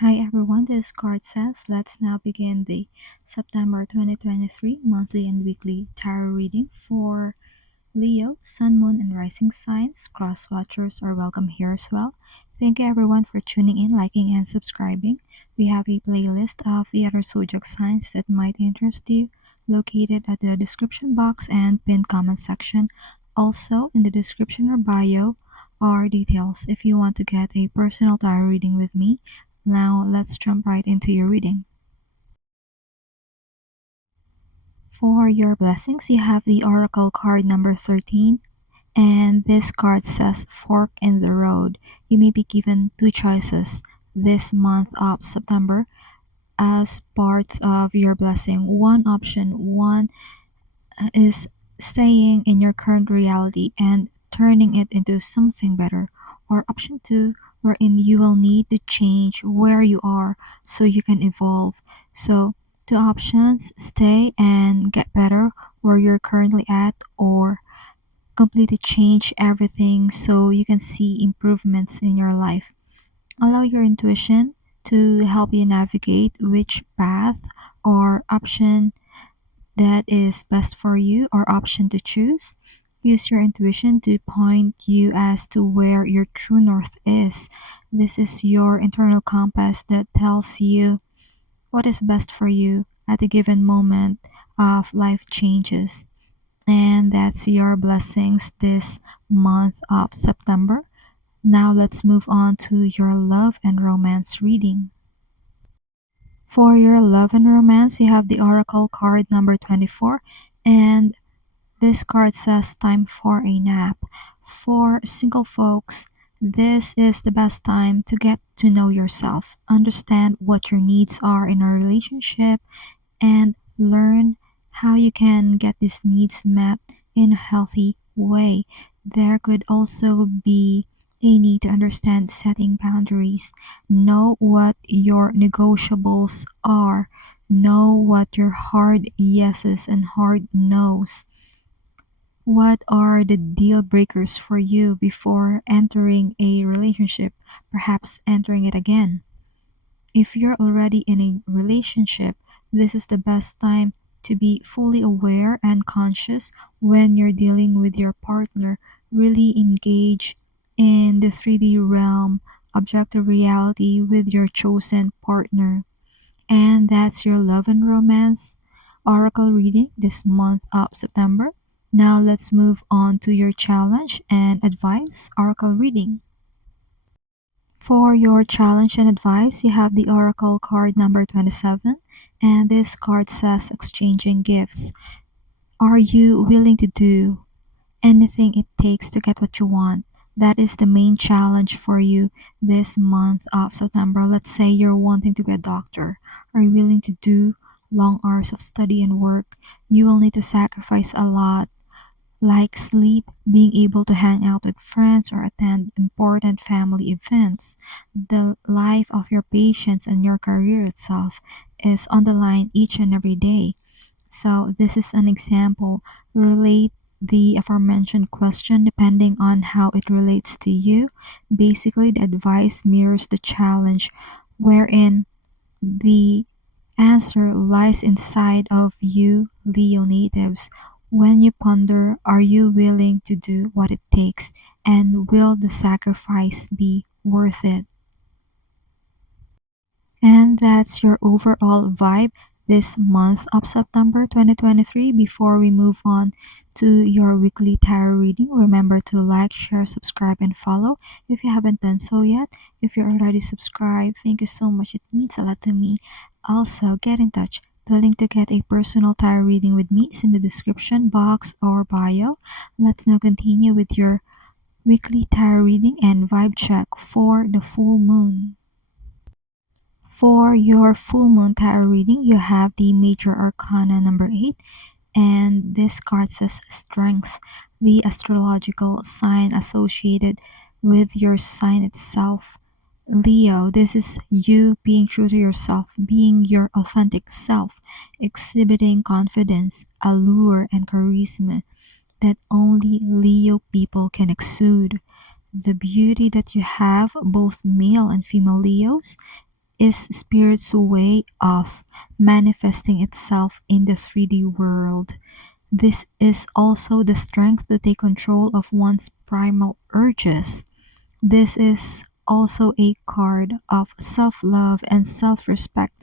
Hi everyone, this card says let's now begin the September 2023 monthly and weekly tarot reading for Leo, Sun, Moon, and Rising signs. Cross watchers are welcome here as well. Thank you everyone for tuning in, liking, and subscribing. We have a playlist of the other zodiac signs that might interest you located at the description box and pinned comment section. Also, in the description or bio are details if you want to get a personal tarot reading with me. Now, let's jump right into your reading. For your blessings, you have the Oracle card number 13. And this card says fork in the road. You may be given two choices this month of September as parts of your blessing. One is staying in your current reality and turning it into something better. Or option two, wherein you will need to change where you are so you can evolve. So, two options, stay and get better where you're currently at, or completely change everything so you can see improvements in your life. Allow your intuition to help you navigate which path or option that is best for you or option to choose. Use your intuition to point you as to where your true north is. This is your internal compass that tells you what is best for you at a given moment of life changes. And that's your blessings this month of September. Now let's move on to your love and romance reading. For your love and romance, you have the Oracle card number 24, and this card says time for a nap. For single folks, this is the best time to get to know yourself, understand what your needs are in a relationship, and learn how you can get these needs met in a healthy way. There could also be a need to understand setting boundaries. Know what your negotiables are. Know what your hard yeses and hard nos. What are the deal breakers for you before entering a relationship, perhaps entering it again? If you're already in a relationship, this is the best time to be fully aware and conscious when you're dealing with your partner. Really engage in the 3D realm, objective reality with your chosen partner. And that's your love and romance oracle reading this month of September. Now let's move on to your challenge and advice oracle reading. For your challenge and advice, you have the Oracle card number 27, and this card says exchanging gifts. Are you willing to do anything it takes to get what you want? That is the main challenge for you this month of September. Let's say you're wanting to be a doctor. Are you willing to do long hours of study and work? You will need to sacrifice a lot like sleep, being able to hang out with friends or attend important family events. The life of your patients and your career itself is on the line each and every day. So, this is an example. Relate the aforementioned question depending on how it relates to you. Basically, the advice mirrors the challenge, wherein the answer lies inside of you, Leo natives. When you ponder, are you willing to do what it takes, and will the sacrifice be worth it? And that's your overall vibe this month of September 2023. Before we move on to your weekly tarot reading, remember to like, share, subscribe, and follow if you haven't done so yet. If you're already subscribed, thank you so much. It means a lot to me. Also, get in touch. The link to get a personal tarot reading with me is in the description box or bio. Let's now continue with your weekly tarot reading and vibe check for the full moon. For your full moon tarot reading, you have the major arcana number 8, and this card says strength, the astrological sign associated with your sign itself. Leo, this is you being true to yourself, being your authentic self, exhibiting confidence, allure, and charisma that only Leo people can exude. The beauty that you have, both male and female Leos, is spirit's way of manifesting itself in the 3D world. This is also the strength to take control of one's primal urges. This is also a card of self love and self respect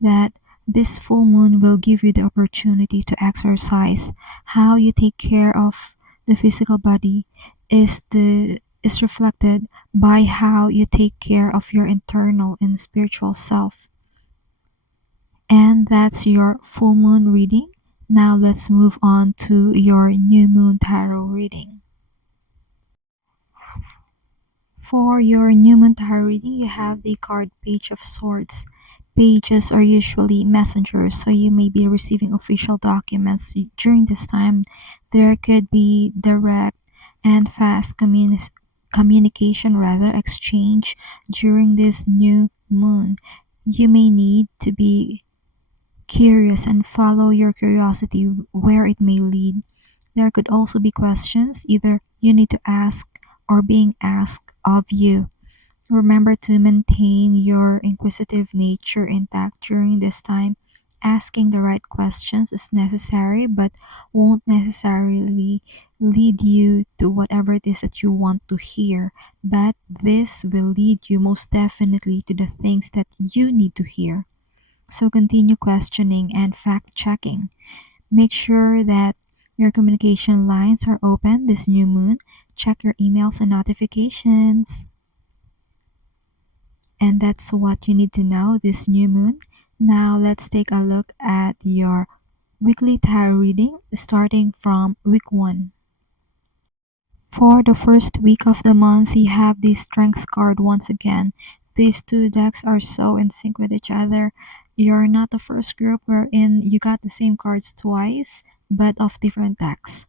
that this full moon will give you the opportunity to exercise. How you take care of the physical body is reflected by how you take care of your internal and spiritual self. And that's your full moon reading. Now let's move on to your new moon tarot reading. For your new moon tarot reading, you have the card Page of Swords. Pages are usually messengers, so you may be receiving official documents during this time. There could be direct and fast communication, rather, exchange during this new moon. You may need to be curious and follow your curiosity where it may lead. There could also be questions either you need to ask or being asked of you. Remember to maintain your inquisitive nature intact during this time. Asking the right questions is necessary but won't necessarily lead you to whatever it is that you want to hear. But this will lead you most definitely to the things that you need to hear. So continue questioning and fact checking. Make sure that your communication lines are open this new moon. Check your emails and notifications. And that's what you need to know this new moon. Now let's take a look at your weekly tarot reading starting from week 1. For the first week of the month, you have the Strength card once again. These two decks are so in sync with each other. You're not the first group wherein you got the same cards twice, but of different decks.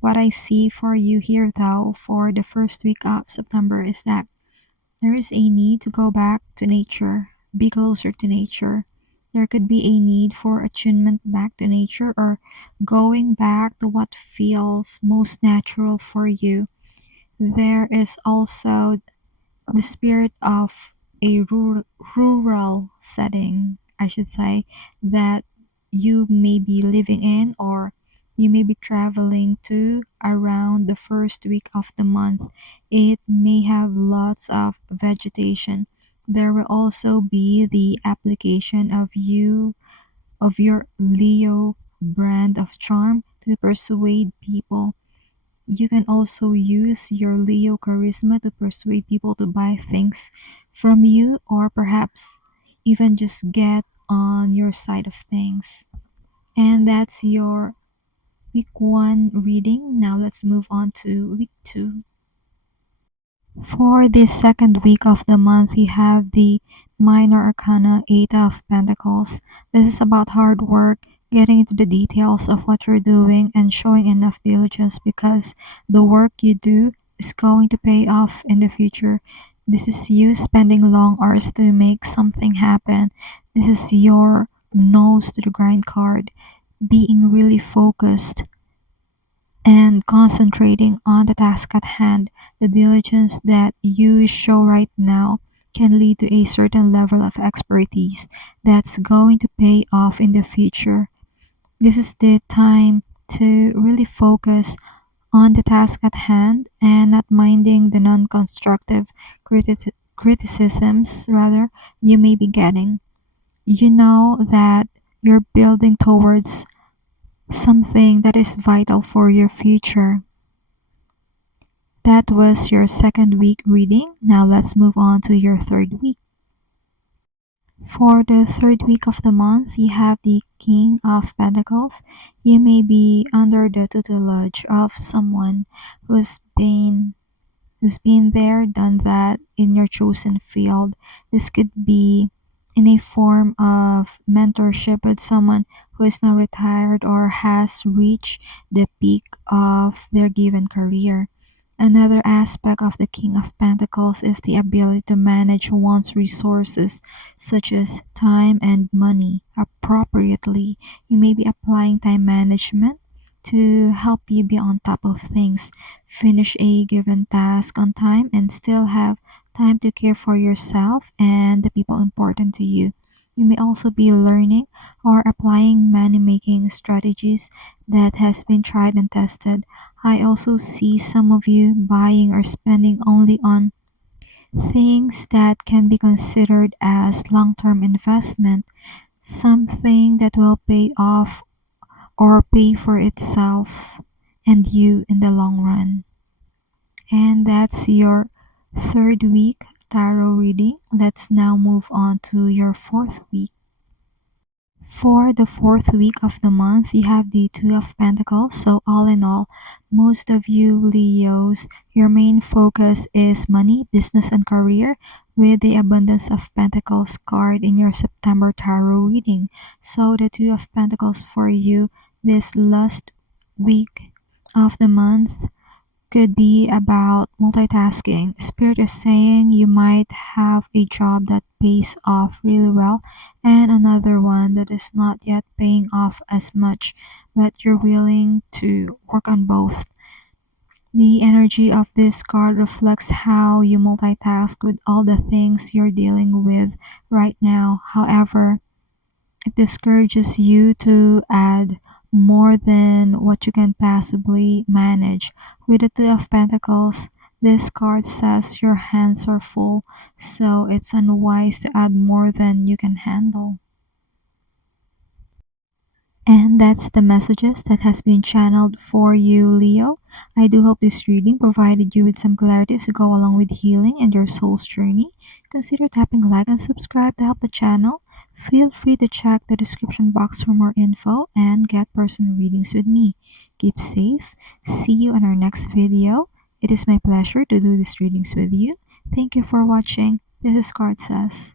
What I see for you here, though, for the first week of September is that there is a need to go back to nature, be closer to nature. There could be a need for attunement back to nature or going back to what feels most natural for you. There is also the spirit of a rural setting, I should say, that you may be living in or you may be traveling to around the first week of the month. It may have lots of vegetation. There will also be the application of your Leo brand of charm to persuade people. You can also use your Leo charisma to persuade people to buy things from you or perhaps even just get on your side of things. And that's your week 1 reading. Now let's move on to week 2. For this second week of the month, you have the Minor Arcana Eight of Pentacles. This is about hard work, getting into the details of what you're doing, and showing enough diligence because the work you do is going to pay off in the future. This is you spending long hours to make something happen. This is your nose to the grind card, being really focused and concentrating on the task at hand. The diligence that you show right now can lead to a certain level of expertise that's going to pay off in the future. This is the time to really focus on the task at hand and not minding the non-constructive criticisms rather you may be getting. You know that you're building towards something that is vital for your future. That was your second week reading. Now let's move on to your third week. For the third week of the month, you have the King of Pentacles. You may be under the tutelage of someone who's been there, done that in your chosen field. This could be in a form of mentorship with someone who is now retired or has reached the peak of their given career. Another aspect of the King of Pentacles is the ability to manage one's resources, such as time and money, appropriately. You may be applying time management to help you be on top of things, finish a given task on time, and still have time to care for yourself and the people important to you. You may also be learning or applying money-making strategies that has been tried and tested. I also see some of you buying or spending only on things that can be considered as long-term investment, something that will pay off or pay for itself and you in the long run. And that's your third week tarot reading. Let's now move on to your fourth week. For the fourth week of the month, you have the Two of Pentacles. So, all in all, most of you Leos, your main focus is money, business, and career, with the Abundance of Pentacles card in your September tarot reading. So, the Two of Pentacles for you this last week of the month could be about multitasking. Spirit is saying you might have a job that pays off really well and another one that is not yet paying off as much, but you're willing to work on both. The energy of this card reflects how you multitask with all the things you're dealing with right now. However, it discourages you to add more than what you can possibly manage. With the Two of Pentacles, this card says your hands are full, so it's unwise to add more than you can handle. And that's the messages that has been channeled for you, Leo. I do hope this reading provided you with some clarity to go along with healing and your soul's journey. Consider tapping like and subscribe to help the channel. Feel free to check the description box for more info and get personal readings with me. Keep safe. See you in our next video. It is my pleasure to do these readings with you. Thank you for watching. This is Card Says.